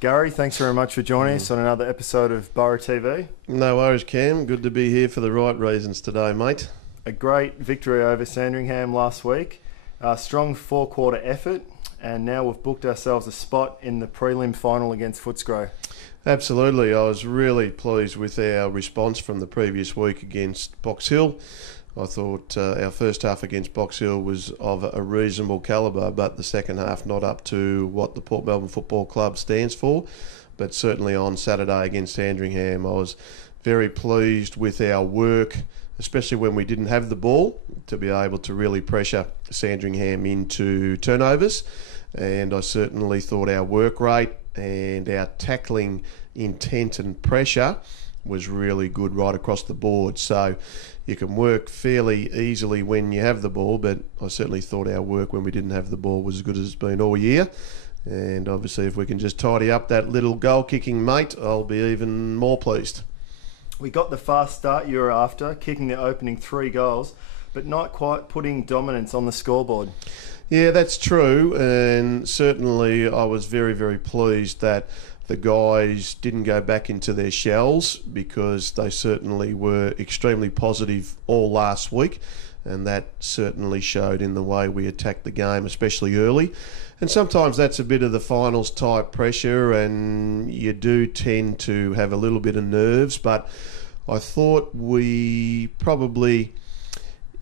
Gary, thanks very much for joining us on another episode of Borough TV. No worries, Cam. Good to be here for the right reasons today, mate. A great victory over Sandringham last week. A strong four-quarter effort, and now we've booked ourselves a spot in the prelim final against Footscray. Absolutely. I was really pleased with our response from the previous week against Box Hill. I thought our first half against Box Hill was of a reasonable calibre, but the second half not up to what the Port Melbourne Football Club stands for. But certainly on Saturday against Sandringham, I was very pleased with our work, especially when we didn't have the ball, to be able to really pressure Sandringham into turnovers. And I certainly thought our work rate and our tackling intent and pressure was really good right across the board. So you can work fairly easily when you have the ball, but I certainly thought our work when we didn't have the ball was as good as it's been all year. And obviously if we can just tidy up that little goal kicking, mate, I'll be even more pleased. We got the fast start you were after, kicking the opening 3 goals, but not quite putting dominance on the scoreboard. Yeah, that's true, and certainly I was very, very pleased that the guys didn't go back into their shells, because they certainly were extremely positive all last week, and that certainly showed in the way we attacked the game, especially early. And sometimes that's a bit of the finals type pressure, and you do tend to have a little bit of nerves, but I thought we probably,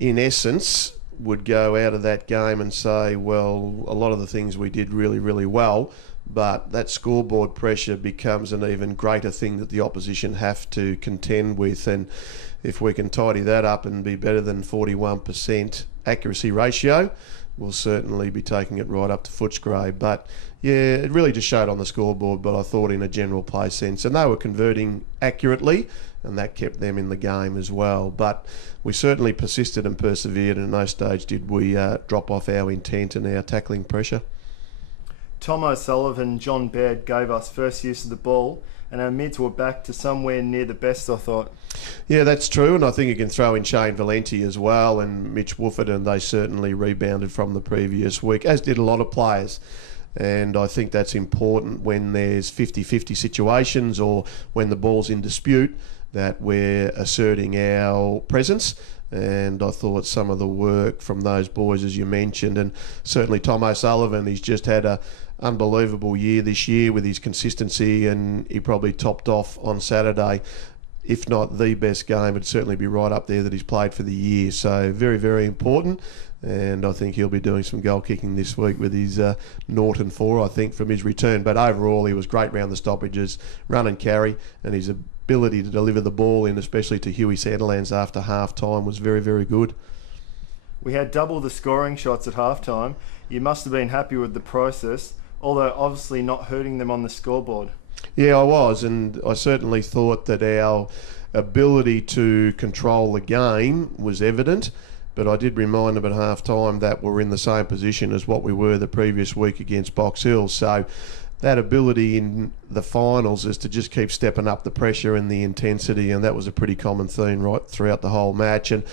in essence, would go out of that game and say, well, a lot of the things we did really, really well, but that scoreboard pressure becomes an even greater thing that the opposition have to contend with. And if we can tidy that up and be better than 41% accuracy ratio, we'll certainly be taking it right up to Footscray. But yeah, it really just showed on the scoreboard, but I thought in a general play sense, and they were converting accurately, and that kept them in the game as well. But we certainly persisted and persevered, and at no stage did we drop off our intent and our tackling pressure. Tom O'Sullivan and John Baird gave us first use of the ball, and our mids were back to somewhere near the best, I thought. Yeah, that's true, and I think you can throw in Shane Valenti as well and Mitch Wooford, and they certainly rebounded from the previous week, as did a lot of players. And I think that's important when there's 50-50 situations or when the ball's in dispute, that we're asserting our presence. And I thought some of the work from those boys, as you mentioned, and certainly Tom O'Sullivan, he's just had a unbelievable year this year with his consistency, and he probably topped off on Saturday. If not the best game, it'd certainly be right up there that he's played for the year. So very, very important. And I think he'll be doing some goal kicking this week with his Norton 4, I think, from his return. But overall, he was great round the stoppages, run and carry, and his ability to deliver the ball in, especially to Huey Sandilands after half-time, was very, very good. We had double the scoring shots at half-time. You must have been happy with the process, although obviously not hurting them on the scoreboard. Yeah, I was, and I certainly thought that our ability to control the game was evident, but I did remind them at half-time that we're in the same position as what we were the previous week against Box Hill. So that ability in the finals is to just keep stepping up the pressure and the intensity, and that was a pretty common theme right throughout the whole match. And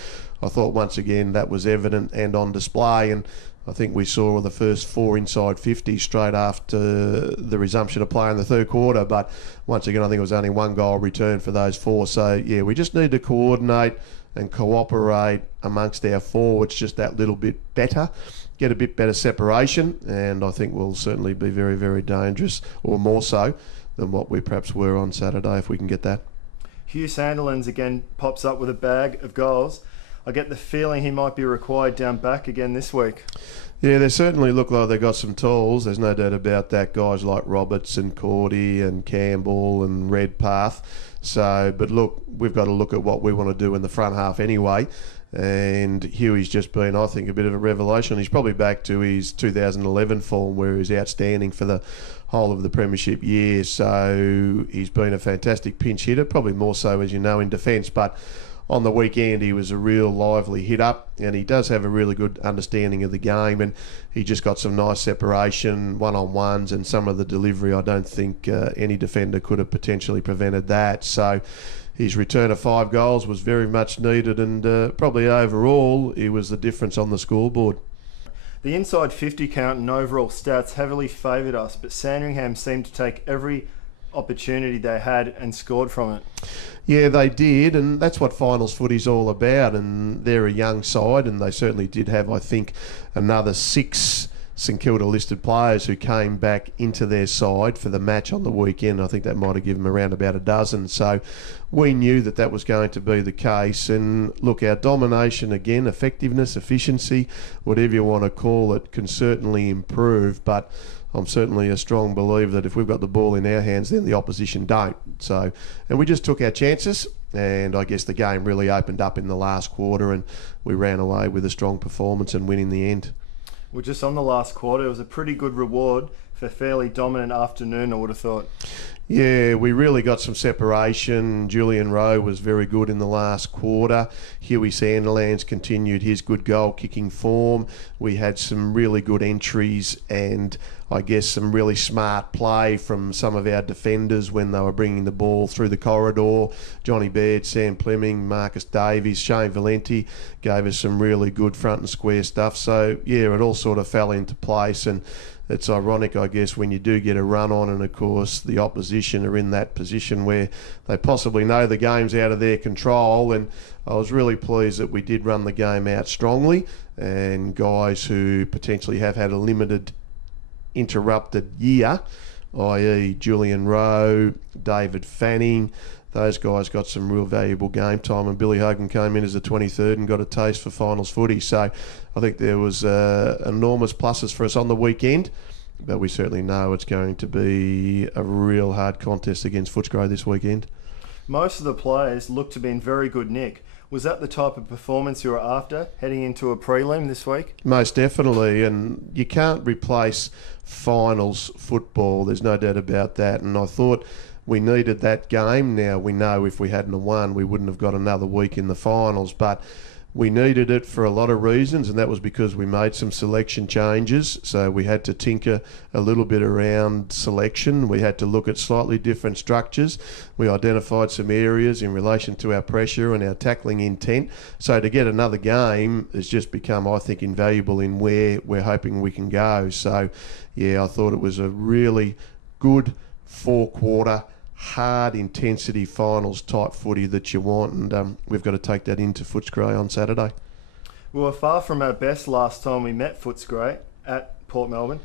I thought once again that was evident and on display, and I think we saw the first 4 inside 50 straight after the resumption of play in the third quarter. But once again, I think it was only 1 goal return for those 4. So yeah, we just need to coordinate and cooperate amongst our forwards just that little bit better, get a bit better separation, and I think we'll certainly be very, very dangerous, or more so than what we perhaps were on Saturday, if we can get that. Hugh Sandilands again pops up with a bag of goals. I get the feeling he might be required down back again this week. Yeah, they certainly look like they've got some tools. There's no doubt about that. Guys like Roberts and Cordy and Campbell and Redpath. So, but look, we've got to look at what we want to do in the front half anyway. And Huey's just been, I think, a bit of a revelation. He's probably back to his 2011 form, where he was outstanding for the whole of the premiership year. So he's been a fantastic pinch hitter, probably more so, as you know, in defence. But on the weekend, he was a real lively hit-up, and he does have a really good understanding of the game, and he just got some nice separation, one-on-ones, and some of the delivery. I don't think any defender could have potentially prevented that. So his return of 5 goals was very much needed, and probably overall, he was the difference on the scoreboard. The inside 50 count and overall stats heavily favoured us, but Sandringham seemed to take every opportunity they had and scored from it. Yeah, they did, and that's what finals footy's all about. And they're a young side, and they certainly did have, I think, another 6 St Kilda listed players who came back into their side for the match on the weekend. I think that might have given them around about a dozen. So we knew that that was going to be the case. And look, our domination again, effectiveness, efficiency, whatever you want to call it, can certainly improve. But I'm certainly a strong believer that if we've got the ball in our hands, then the opposition don't. So, and we just took our chances. And I guess the game really opened up in the last quarter, and we ran away with a strong performance and win in the end. Well, just on the last quarter, it was a pretty good reward for a fairly dominant afternoon, I would have thought. Yeah, we really got some separation. Julian Rowe was very good in the last quarter. Huey Sandilands continued his good goal-kicking form. We had some really good entries and I guess some really smart play from some of our defenders when they were bringing the ball through the corridor. Johnny Baird, Sam Fleming, Marcus Davies, Shane Valenti gave us some really good front and square stuff. So, yeah, it all sort of fell into place, and it's ironic, I guess, when you do get a run on, and of course the opposition are in that position where they possibly know the game's out of their control. And I was really pleased that we did run the game out strongly, and guys who potentially have had a limited interrupted year, i.e. Julian Rowe, David Fanning, those guys got some real valuable game time, and Billy Hogan came in as the 23rd and got a taste for finals footy. So I think there was enormous pluses for us on the weekend, but we certainly know it's going to be a real hard contest against Footscray this weekend. Most of the players looked to be in very good nick. Was that the type of performance you were after heading into a prelim this week? Most definitely, and you can't replace finals football, there's no doubt about that. And I thought we needed that game. Now we know if we hadn't won, we wouldn't have got another week in the finals, but we needed it for a lot of reasons, and that was because we made some selection changes. So we had to tinker a little bit around selection. We had to look at slightly different structures. We identified some areas in relation to our pressure and our tackling intent. So to get another game has just become, I think, invaluable in where we're hoping we can go. So, yeah, I thought it was a really good 4-quarter hard intensity finals type footy that you want, and we've got to take that into Footscray on Saturday. We were far from our best last time we met Footscray at Port Melbourne.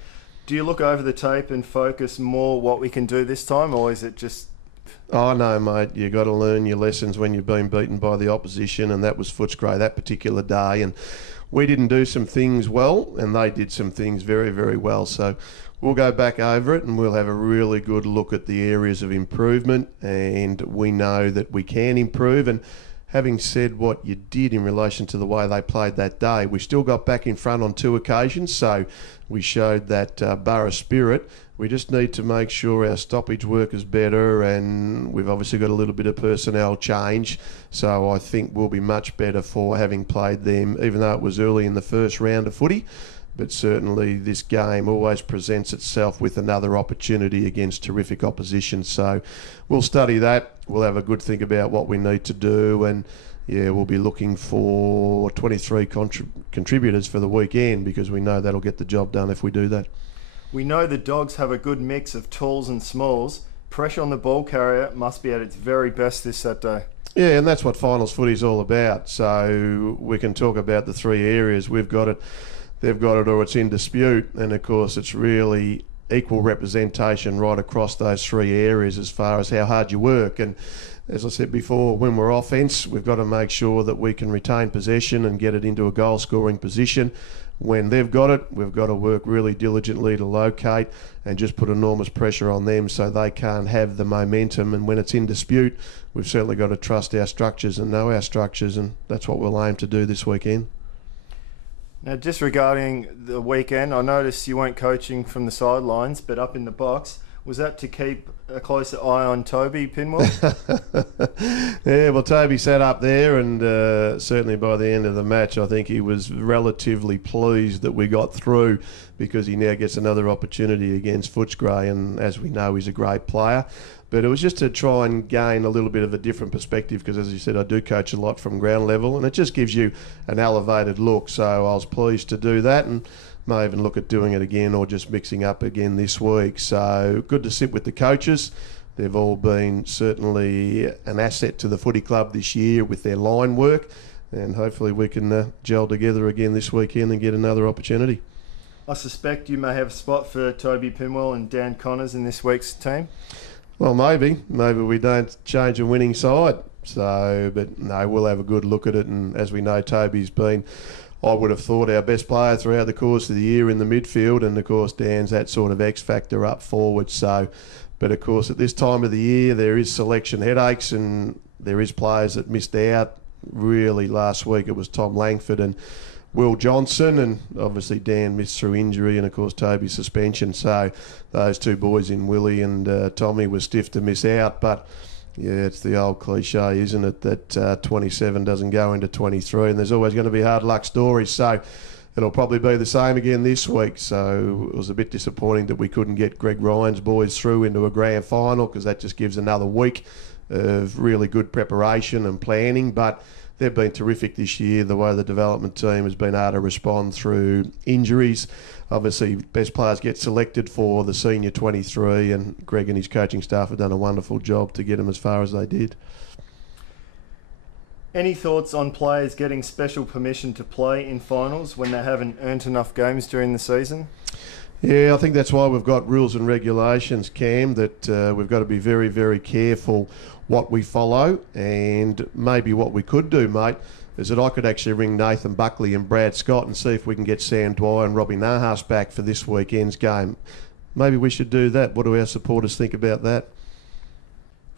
Do you look over the tape and focus more what we can do this time, or is it just... Oh no, mate, you got to learn your lessons when you've been beaten by the opposition, and that was Footscray that particular day, and we didn't do some things well and they did some things very, very well. So we'll go back over it and we'll have a really good look at the areas of improvement, and we know that we can improve. And having said what you did in relation to the way they played that day, we still got back in front on 2 occasions, so we showed that Borough spirit. We just need to make sure our stoppage work is better, and we've obviously got a little bit of personnel change, so I think we'll be much better for having played them, even though it was early in the first round of footy. But certainly this game always presents itself with another opportunity against terrific opposition. So we'll study that. We'll have a good think about what we need to do. And yeah, we'll be looking for 23 contributors for the weekend, because we know that'll get the job done if we do that. We know the Dogs have a good mix of talls and smalls. Pressure on the ball carrier must be at its very best this Saturday. Yeah, and that's what finals footy is all about. So we can talk about the 3 areas. We've got it. They've got it, or it's in dispute, and of course it's really equal representation right across those 3 areas as far as how hard you work. And as I said before, when we're offence, we've got to make sure that we can retain possession and get it into a goal scoring position. When they've got it, we've got to work really diligently to locate and just put enormous pressure on them so they can't have the momentum. And when it's in dispute, we've certainly got to trust our structures and know our structures, and that's what we'll aim to do this weekend. Now, just regarding the weekend, I noticed you weren't coaching from the sidelines, but up in the box. Was that to keep a closer eye on Toby Pinwell? Yeah, well, Toby sat up there, and certainly by the end of the match, I think he was relatively pleased that we got through, because he now gets another opportunity against Footscray, and as we know, he's a great player. But it was just to try and gain a little bit of a different perspective, because, as you said, I do coach a lot from ground level, and it just gives you an elevated look. So I was pleased to do that, and may even look at doing it again or just mixing up again this week. So good to sit with the coaches. They've all been certainly an asset to the footy club this year with their line work, and hopefully we can gel together again this weekend and get another opportunity. I suspect you may have a spot for Toby Pinwell and Dan Connors in this week's team. Well, maybe we don't change a winning side. So, but no, we'll have a good look at it. And as we know, Toby's been, I would have thought, our best player throughout the course of the year in the midfield, and of course Dan's that sort of X factor up forward. So, but of course at this time of the year there is selection headaches, and there is players that missed out. Really, last week it was Tom Langford and Will Johnson, and obviously Dan missed through injury, and of course Toby's suspension. So those two boys in Willie and Tommy were stiff to miss out. But yeah, it's the old cliche, isn't it, that 27 doesn't go into 23, and there's always going to be hard luck stories. So it'll probably be the same again this week. So it was a bit disappointing that we couldn't get Greg Ryan's boys through into a grand final, because that just gives another week of really good preparation and planning. But they've been terrific this year, the way the development team has been able to respond through injuries. Obviously, best players get selected for the senior 23, and Greg and his coaching staff have done a wonderful job to get them as far as they did. Any thoughts on players getting special permission to play in finals when they haven't earned enough games during the season? Yeah, I think that's why we've got rules and regulations, Cam, that we've got to be very, very careful what we follow. And maybe what we could do, mate, is that I could actually ring Nathan Buckley and Brad Scott and see if we can get Sam Dwyer and Robbie Nahas back for this weekend's game. Maybe we should do that. What do our supporters think about that?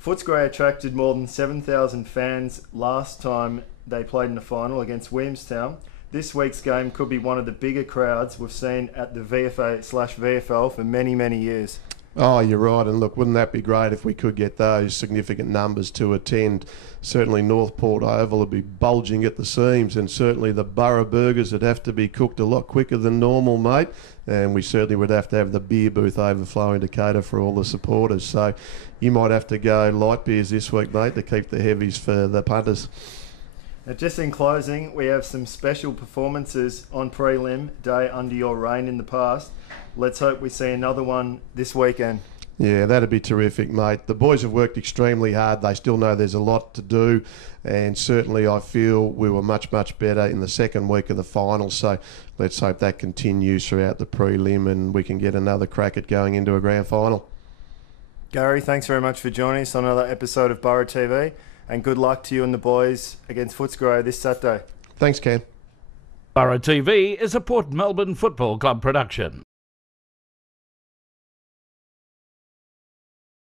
Footscray attracted more than 7,000 fans last time they played in the final against Williamstown. This week's game could be one of the bigger crowds we've seen at the VFA/VFL for many, many years. Oh, you're right. And look, wouldn't that be great if we could get those significant numbers to attend? Certainly Northport Oval would be bulging at the seams, and certainly the Borough burgers would have to be cooked a lot quicker than normal, mate. And we certainly would have to have the beer booth overflowing to cater for all the supporters. So you might have to go light beers this week, mate, to keep the heavies for the punters. Now, just in closing, we have some special performances on prelim day under your reign in the past. Let's hope we see another one this weekend. Yeah, that'd be terrific, mate. The boys have worked extremely hard. They still know there's a lot to do, and certainly I feel we were much, much better in the second week of the final. So let's hope that continues throughout the prelim and we can get another crack at going into a grand final. Gary, thanks very much for joining us on another episode of Borough TV, and good luck to you and the boys against Footscray this Saturday. Thanks, Cam. Borough TV is a Port Melbourne Football Club production.